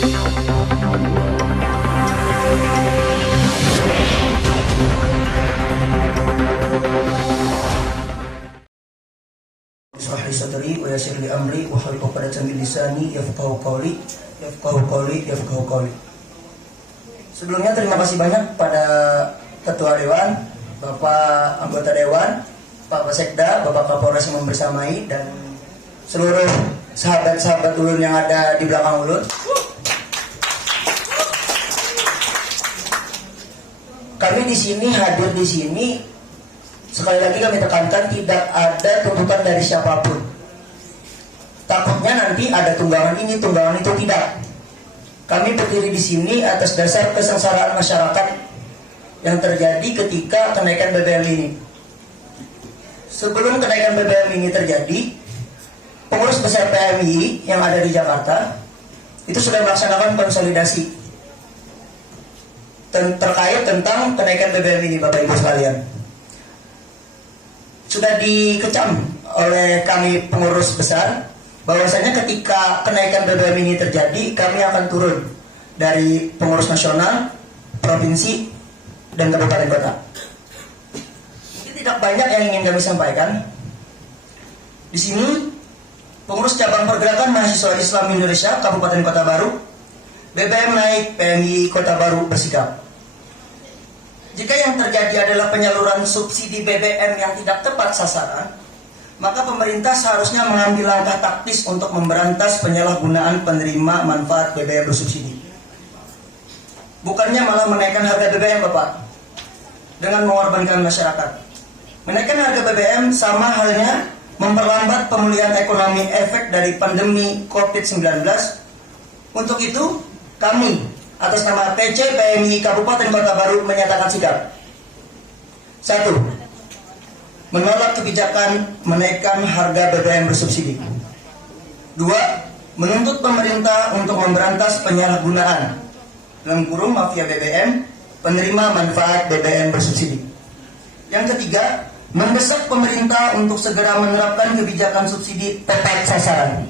Ishrah li sadri wa yassir li amri wahlul 'uqdatam min lisani yafqahu qawli. Sebelumnya terima kasih banyak pada Ketua Dewan, Bapak Anggota Dewan, Pak Sekda, Bapak Kapolres yang membersamai, dan seluruh sahabat-sahabat ulun yang ada di belakang ulun. Kami di sini hadir di sini, sekali lagi kami tekankan, tidak ada tuntutan dari siapapun. Takutnya nanti ada tunggangan ini, tunggangan itu, tidak. Kami berdiri di sini atas dasar kesengsaraan masyarakat yang terjadi ketika kenaikan BBM ini. Sebelum kenaikan BBM ini terjadi, pengurus besar PMI yang ada di Jakarta itu sudah melaksanakan konsolidasi terkait tentang kenaikan BBM ini, Bapak Ibu sekalian. Sudah dikecam oleh kami pengurus besar bahwasanya ketika kenaikan BBM ini terjadi, kami akan turun dari pengurus nasional, provinsi, dan kabupaten kota. Mungkin tidak banyak yang ingin kami sampaikan. Di sini pengurus cabang pergerakan mahasiswa Islam Indonesia Kabupaten Kota Baru, BBM naik, PMI Kota Baru bersikap. Jika yang terjadi adalah penyaluran subsidi BBM yang tidak tepat sasaran, maka pemerintah seharusnya mengambil langkah taktis untuk memberantas penyalahgunaan penerima manfaat BBM bersubsidi. Bukannya malah menaikkan harga BBM, Bapak, dengan mengorbankan masyarakat. Menaikkan harga BBM sama halnya memperlambat pemulihan ekonomi efek dari pandemi COVID-19. Untuk itu, kami atas nama PC PMI Kabupaten Kota Baru menyatakan sikap. 1. Menolak kebijakan menaikkan harga BBM bersubsidi. 2. Menuntut pemerintah untuk memberantas penyalahgunaan dalam kurung mafia BBM, penerima manfaat BBM bersubsidi. Yang ketiga, mendesak pemerintah untuk segera menerapkan kebijakan subsidi tepat sasaran.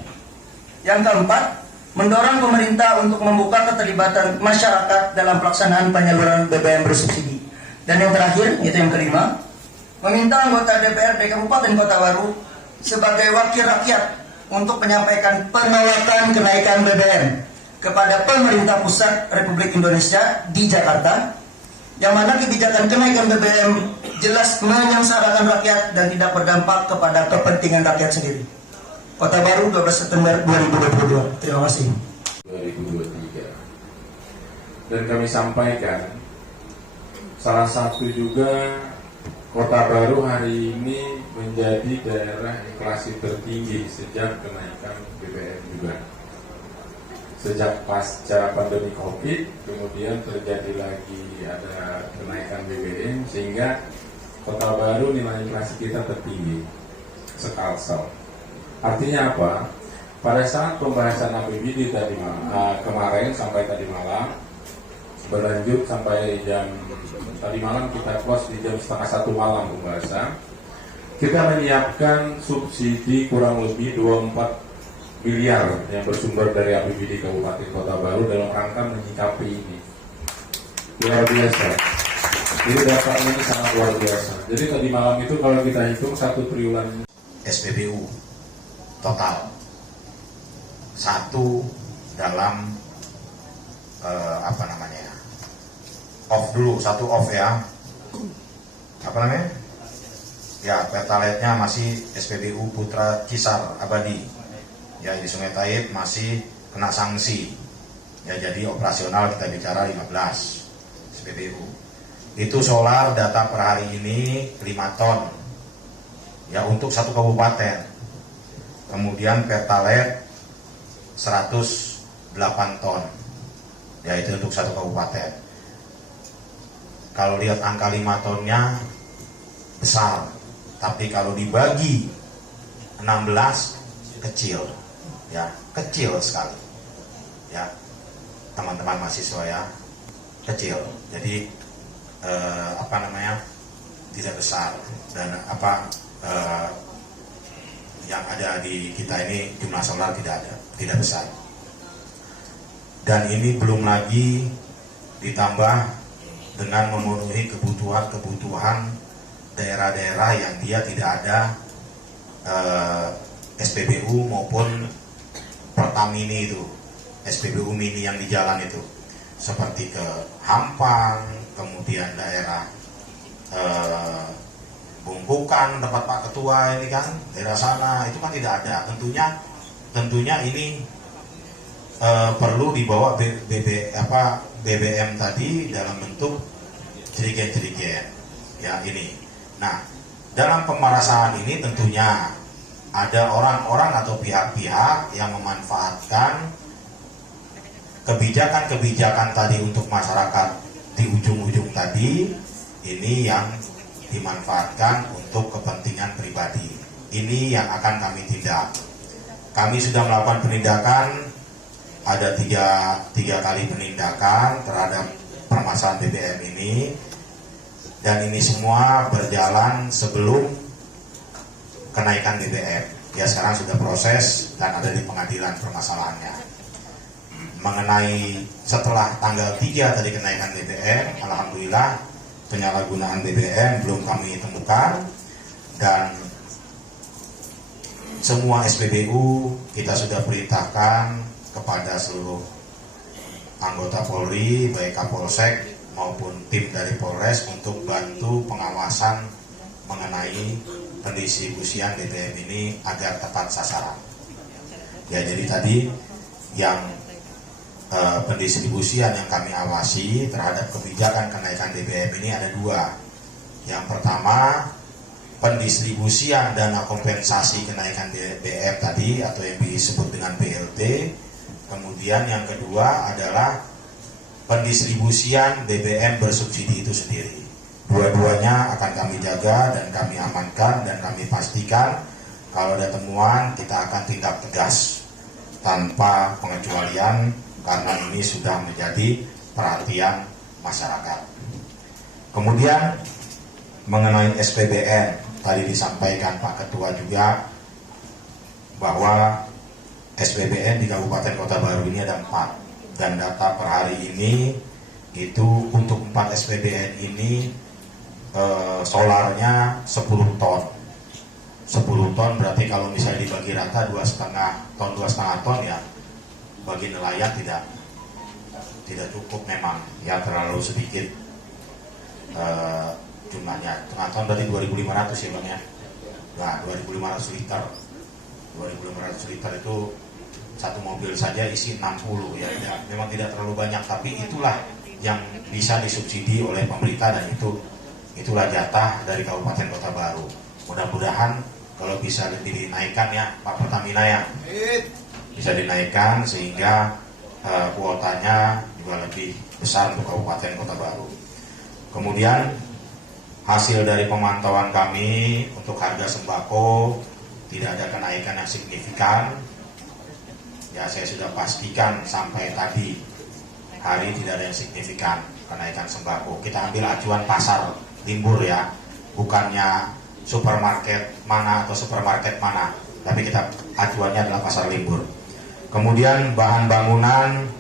Yang keempat, mendorong pemerintah untuk membuka keterlibatan masyarakat dalam pelaksanaan penyaluran BBM bersubsidi. Dan yang terakhir, yaitu yang kelima, meminta anggota DPRD Kabupaten Kota Baru sebagai wakil rakyat untuk menyampaikan penolakan kenaikan BBM kepada pemerintah pusat Republik Indonesia di Jakarta, yang mana kebijakan kenaikan BBM jelas menyengsarakan rakyat dan tidak berdampak kepada kepentingan rakyat sendiri. Kota Baru, 12 September 2022. Terima kasih. 2023. Dan kami sampaikan, salah satu juga Kota Baru hari ini menjadi daerah inflasi tertinggi sejak kenaikan BBM juga. Sejak pasca pandemi COVID, kemudian terjadi lagi ada kenaikan BBM, sehingga Kota Baru nilai inflasi kita tertinggi sekalsel. Artinya apa? Pada saat pembahasan APBD tadi kemarin sampai tadi malam, berlanjut sampai tadi malam kita close di jam 12:30 malam pembahasan. Kita menyiapkan subsidi kurang lebih 24 miliar yang bersumber dari APBD Kabupaten Kota Baru dalam rangka menyikapi ini. Luar biasa. Jadi data ini sangat luar biasa. Jadi tadi malam itu kalau kita hitung 1 triliun SPBU total satu dalam off dulu, satu off ya, pertalite-nya masih SPBU Putra Cisar Abadi ya, di Sungai Taib masih kena sanksi ya, jadi operasional kita bicara 15 SPBU. Itu solar data per hari ini 5 ton ya untuk satu kabupaten. Kemudian pertalite 108 ton ya, itu untuk satu kabupaten. Kalau lihat angka 5 tonnya besar, tapi kalau dibagi 16 kecil ya, kecil sekali ya teman-teman mahasiswa ya, kecil. Jadi tidak besar, dan yang ada di kita ini jumlah solar tidak besar. dan ini belum lagi ditambah dengan memenuhi kebutuhan daerah-daerah yang dia tidak ada SPBU maupun Pertamini itu, SPBU mini yang di jalan itu, seperti ke Hampang, kemudian daerah Bungkukan tempat Pak Ketua ini kan, daerah sana itu kan tidak ada. Tentunya ini perlu dibawa BBM tadi dalam bentuk jerigen-jerigen ya ini. Nah, dalam pemerasan ini tentunya ada orang-orang atau pihak-pihak yang memanfaatkan kebijakan-kebijakan tadi untuk masyarakat di ujung-ujung tadi, ini yang dimanfaatkan untuk kepentingan pribadi. Ini yang akan kami tindak. Kami sudah melakukan penindakan, ada tiga kali penindakan terhadap permasalahan BBM ini, dan ini semua berjalan sebelum kenaikan BBM. Ya sekarang sudah proses dan ada di pengadilan permasalahannya. Mengenai setelah tanggal 3 tadi kenaikan BBM, alhamdulillah penyalahgunaan BBM belum kami temukan, dan semua SPBU kita sudah perintahkan kepada seluruh anggota Polri, baik Kapolsek maupun tim dari Polres untuk bantu pengawasan mengenai pendistribusian BBM ini agar tepat sasaran. Ya, jadi tadi yang pendistribusian yang kami awasi terhadap kebijakan kenaikan BBM ini ada dua. Yang pertama, pendistribusian dana kompensasi kenaikan BBM tadi atau yang disebut dengan BLT. Kemudian yang kedua adalah pendistribusian BBM bersubsidi itu sendiri. Dua-duanya akan kami jaga dan kami amankan dan kami pastikan kalau ada temuan kita akan tindak tegas tanpa pengecualian, karena ini sudah menjadi perhatian masyarakat. Kemudian mengenai SPBN, tadi disampaikan Pak Ketua juga bahwa SPBN di Kabupaten Kota Baru ini ada 4, dan data per hari ini itu untuk 4 SPBN ini solarnya 10 ton. 10 ton berarti kalau misalnya dibagi rata 2,5 ton ya, bagi nelayan tidak cukup memang ya, terlalu sedikit jumlahnya. Setengah ton berarti 2.500 ya Bang ya. Nah 2.500 liter 2.500 liter itu satu mobil saja isi 60 ya, memang tidak terlalu banyak, tapi itulah yang bisa disubsidi oleh pemerintah, dan itulah jatah dari Kabupaten Kota Baru. Mudah-mudahan kalau bisa lebih dinaikkan ya Pak Pertamina ya, bisa dinaikkan sehingga kuotanya juga lebih besar untuk Kabupaten Kota Baru. Kemudian hasil dari pemantauan kami untuk harga sembako tidak ada kenaikan yang signifikan. Ya saya sudah pastikan sampai tadi hari tidak ada yang signifikan kenaikan sembako. Kita ambil acuan pasar Limbur ya, bukannya supermarket mana atau supermarket mana, tapi kita acuannya adalah pasar Limbur. Kemudian bahan bangunan